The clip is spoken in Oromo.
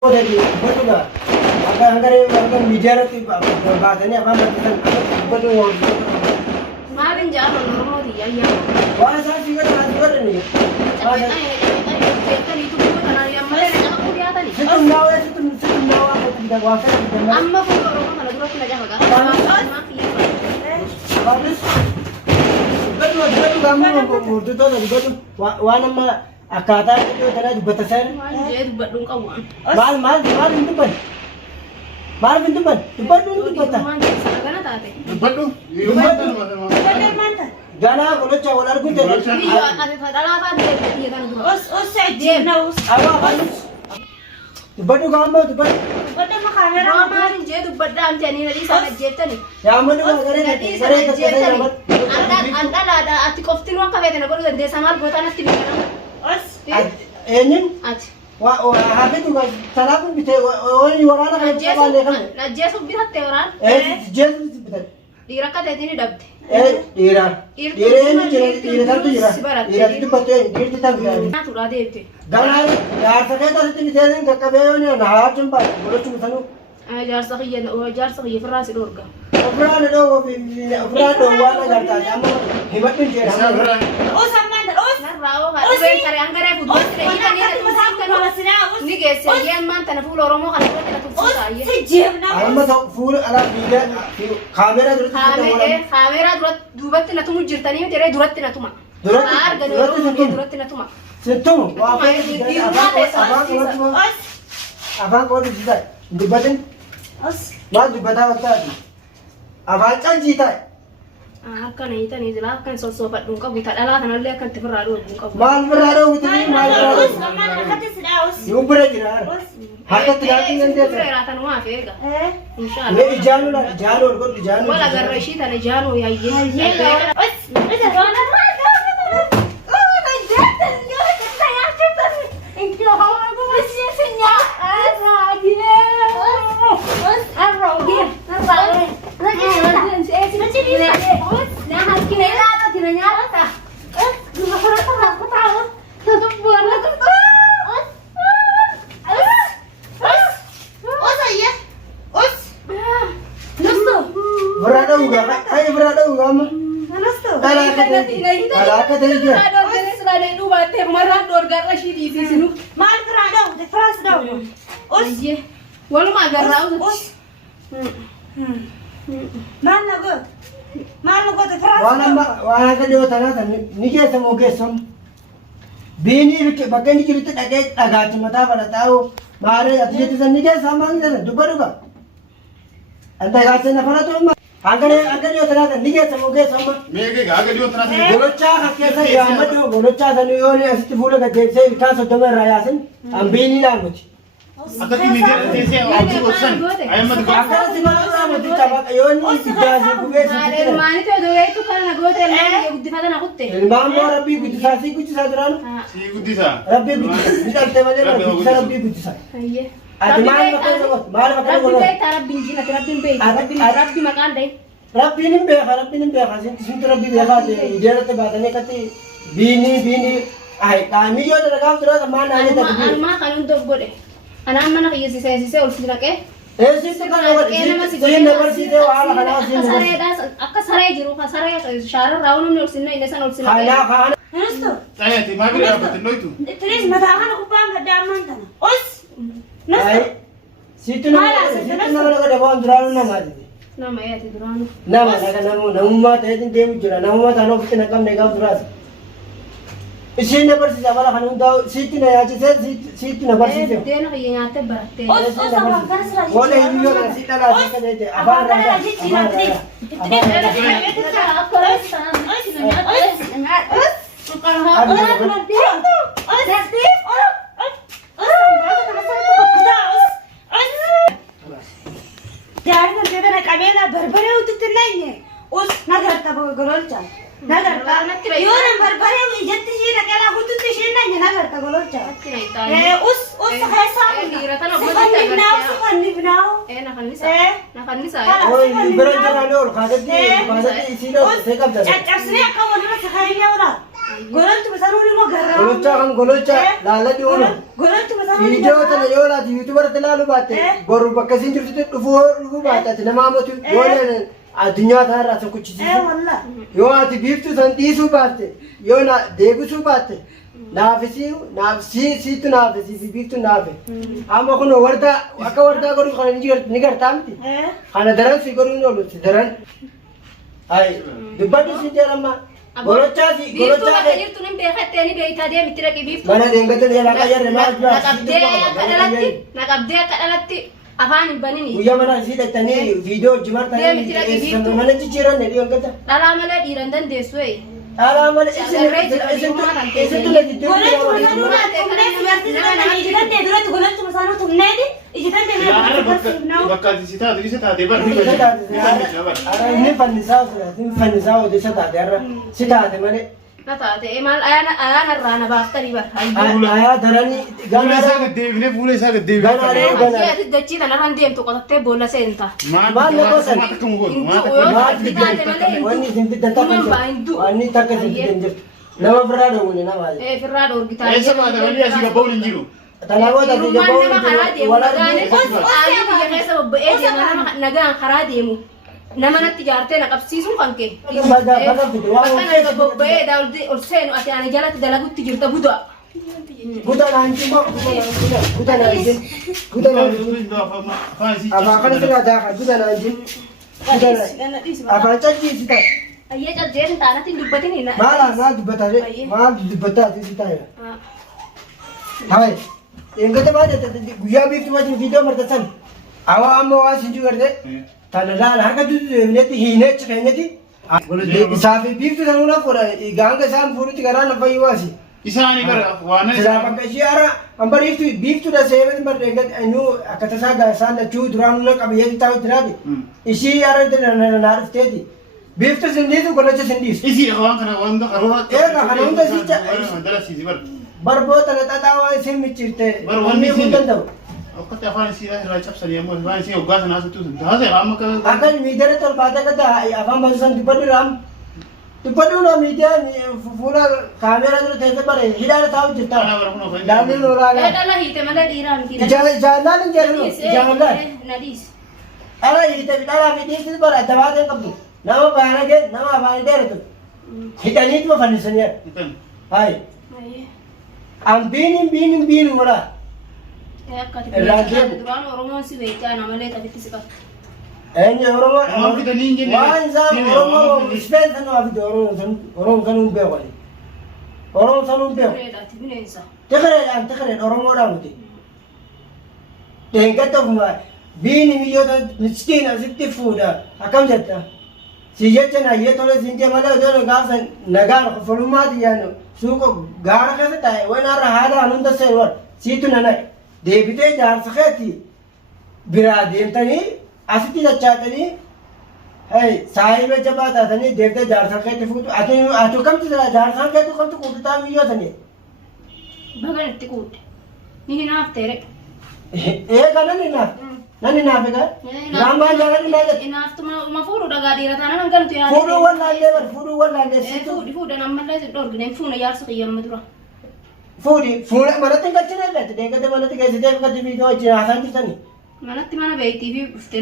Jadi betul nggak? Agar media itu bahasanya apa macam betul. Marin jalan normal dia ya. Wah saya juga nih. Kita itu bukan karena yang mana yang aku lihat nih. Situ nawa aku tidak wajar. Amma pun orang kalau dulu kita jaga kan. Bagus. Betul kamu itu tuh betul. Wana mah akata itu tadi batasan. Jadi badung kawan. Mal itu pan. Mal itu pan. Itu bata. Karena tadi. Betul. Itu mana? Jana kalau cakap orang itu jadi. Iya ada adalah tadi dia kan dulu. Apa bagus. Betul kamu itu pan. Marin jadi badam jadi nanti sana jeta nih. Ya mana gara Jadi sana jeta nih. Anda ada ati koftin wa kafe na baru desa mal buatan ati bikin. Enin. Ati. Wah, habis tu kan salah pun bisa orang orang kan balik kan. Na jesu birat te orang. Jes betul. Dirakat ini dabte. Ira ini satu ira. Ira itu betul. Dia itu tak bisa. Na tu rade te. Jangan ya saya tak ini jadi nggak kabel ni nah cuma boleh cuma sanu. Jar sakhiya firas dorga. Obran do wala jarta jamu himat pun dia. Narrao ha ben kare angare fu dos re ita ni ge se yan man tan fu loro mo kan ta tu sa ye. Alma tak full ala video kamera dulu. kamera durat na tu mujirta ni tere durat na tu ma. Durat na tu ma. Sentuh, wah abang kau di sini, di badan, mas di badan apa tadi? Abang kan cita. Akan itu nih jelas kan sobat dungka buta adalah karena dia akan terberadu dungka. Mal beradu itu ni mal beradu. Ibu berada. Hakat tidak tinggal dia. Rata nuah fega. Insyaallah. Ini janu, kau di janu. Wala garrashi tane janu ya ye. Berada juga, kayak berada juga mah. Kalau kata dia. Ada itu bater marah dorgar rashi di sini. Iya. Walau mah agak raus. Wana ka dia tanah tan nikah sama kesam. Bini bagai ni kita agak cuma tahu pada tahu. Mari aja tu nikah sama ni tan juga. Anda kata nak pada tu mah. Agar dia tanah tan nikah sama kesam. Mege agar dia tanah sini. Golocha kakek saya amat tu golocha tan ni orang asyik pula kakek saya kita sedang rayasan. Ambini lah muci. Agar ini dia sih aji bosan. Ayam madu. Agar si mana orang muci cabak ayon ni kita si bukan si kita. Mani tu dua itu kan aku tu yang budi pada aku tu. Ilmu Rabbi kuci sajaran. Si gudisa. Rabbi kuci. Kita temannya Rabbi kuci sah. Iya. Ada mal makan Rabbi golo. baik tarab binji nak Rabbi baik. Rabbi makan deh. Rabbi ni beha. Sintu Rabbi beha deh. Dia tu badannya kati bini. Kami juga teragam terus mana ni tak. Alma kan untuk boleh. Anak mana kaya sisa ulsi nak eh? Situ kan awak. Sini never situ awak kana sini. Kasare das, akka sare jiru kasare shara raun ni ulsi na inasan ulsi na. Kana. Saya ti magi apa tu itu. Situ nak ada bawa duraun nama jadi. Nama ya ti duranu. Nama nama tadi dia mujura nama tanah kita nak negam duras. Isi never situ awak kana unda situ na ya situ na situ. Dia nak kaya ngate berate. Boleh ini juga situ lah situ jadi. Abang rada. Nakan ni Oh, ibarat jalan orang. Kalau isi dah sekap jalan. Gololcha kan gololcha laala dhiyoonu. Viidiyoo tana yoo laati yuutuubarratti ilaaluu baatte boru bakka isin jirtutti dhufuu baatte ati nama hammatu yoo addunyaa kanarraa tokkochisiisu. Yoo ati biiftuu san dhiisuu baatte yoo deebisuu baatte siitu naafisiisi biiftuu naafe. Amma kun wardaa akka wardaa godhuuf kana ni gartaa miti. Kana daran si godhuun oolu si daran. Hai dubbadhu si jedhama. Gololchaa jirtu nin beekattee ni beektaa deemitti dhaqi biiftuu. Mana deemgatee jalaa qayyarre maal naqabdee akka dhalatti afaan hin banini. Guyyaa mana isii dhattanii viidiyoo hojii martanii mana jijjiiranne deemgata. Dhalaa malee dhiiran dandeessu ee. Dhalaa malee isintu la jidduu bakka ati si taate bar ni fannisaa oduu isa taate har'a si taate malee. Na taate maal ayaan irraa na baaftanii bar. Ayaa daranii fuula isaa gaddeebine fuula isaa gaddeebine. Ati dachii kanarraan deemtu qotattee boolla seenta. Maal na qosan? Wanni isin fiddan takka hin jirtu. Wanni takka isin fiddan jirtu. Nama firraa dhoowwine nama. Firraa dhoorgitaa. Eessa baata wanni asii gabbaa'uun hin jiru. Talaboota fi nagaan karaa deemu nama natti jaartee na qabsiisuun kan kee bakka bobba'ee daawulti ol seenu ati ani jalatti dalagutti jirta buda. Buda naanjin buda naanjin afaan kana sirraa daakaa buda naanjin afaan caljiisi ta'e. Ayyee caljeesin taanatti hin dubbatin. Maal dubbataa maal dubbataa si ta'e. Hai. Enggak ada guyyaa biiftuu wajjin viidiyoo martasan awaa amma waa sinjuu garte tana laala harka duunetti hiinechi keenyatti isaa fi biiftuu sanuu na fudha gaanga isaan fuudhutti garaa na fayyuu waasi. Isaanii bara waan isaa bakka ishee hara hamba biiftuu da seebetti barre enggatti anyuu akka tasaa gaasaan lachuu duraan na qabiyyatti taa'u jiraate ishii hara na dhufteeti biiftuu sindiisu golacha sindiisu. Isii waan kana waan qaroo. Eega kana hunda sicha. Dalasiisi bara. Barboota na xaxaawaa isin miccirte. Wanni kun danda'u. Akkatti afaan isii irraa cabsan yommuu afaan isii hoggaa sana haasatu sun taasise amma akka. Akka miidiyaan tolfaata akka afaan basisan dubbadhu raam. Dubbadhu na miidiyaan fuula kaameeraa dura teessee bare hidhaala taa'u jirta. Laalli noolaa. Dhala hiite malee dhiiraan fi. Jaallaan hin jedhu jaallaan. Nadiis. Dhala hiite dhalaa fi dhiirtis bara adda baatee qabdu. Nama baanagee nama afaan dheeratu. Hidhaniituma fannisanii. Hai. Biinin wala. Duraan Oromoon si beekaa namalee tafitti si qabdu. Eenyu Oromoo waan isaan Oromoo Ispeen sanuu hafite Oromoo sanuu beeku wali. Oromoo sanuu beeku. Tikireedhaan Oromoodhaan muti. Deengatti ofuma biini biyyoota miskiina sitti fuudha akkam jetta. Si jecha nayyee tole siin jee malee odoo gaafsan nagaan qofalummaati yaanu suuqa gaara keessa taa'e waan har'a haadhaan hunda seenuun siitu nana'e deebitee jaarsa keetti biraa deemtanii asitti chachaatanii saahiba jabaa taatanii deebitee jaarsa keetti fuutu ati kamtu jaarsa keetti kamtu kuututaa biyyootanii. Bagan itti kuute ni hinaafteere. Eega nan hinaaf. Nani naafika? Rambaan jaalladhu naajatti. Inaaftuma fuudhu dhagaa dhiirataa nan gantu yaadde. Fuudhuu wallaallee siitu. Fuudhan ammallee si dhorgine fuuna jaarsa qiyyamma dura. Fuuna manatti hin galchine illee deeggartee manatti geessitee biqiltuu viidiyoo wajjin haasaan jirtanii. Manatti mana beektii fi dhuftee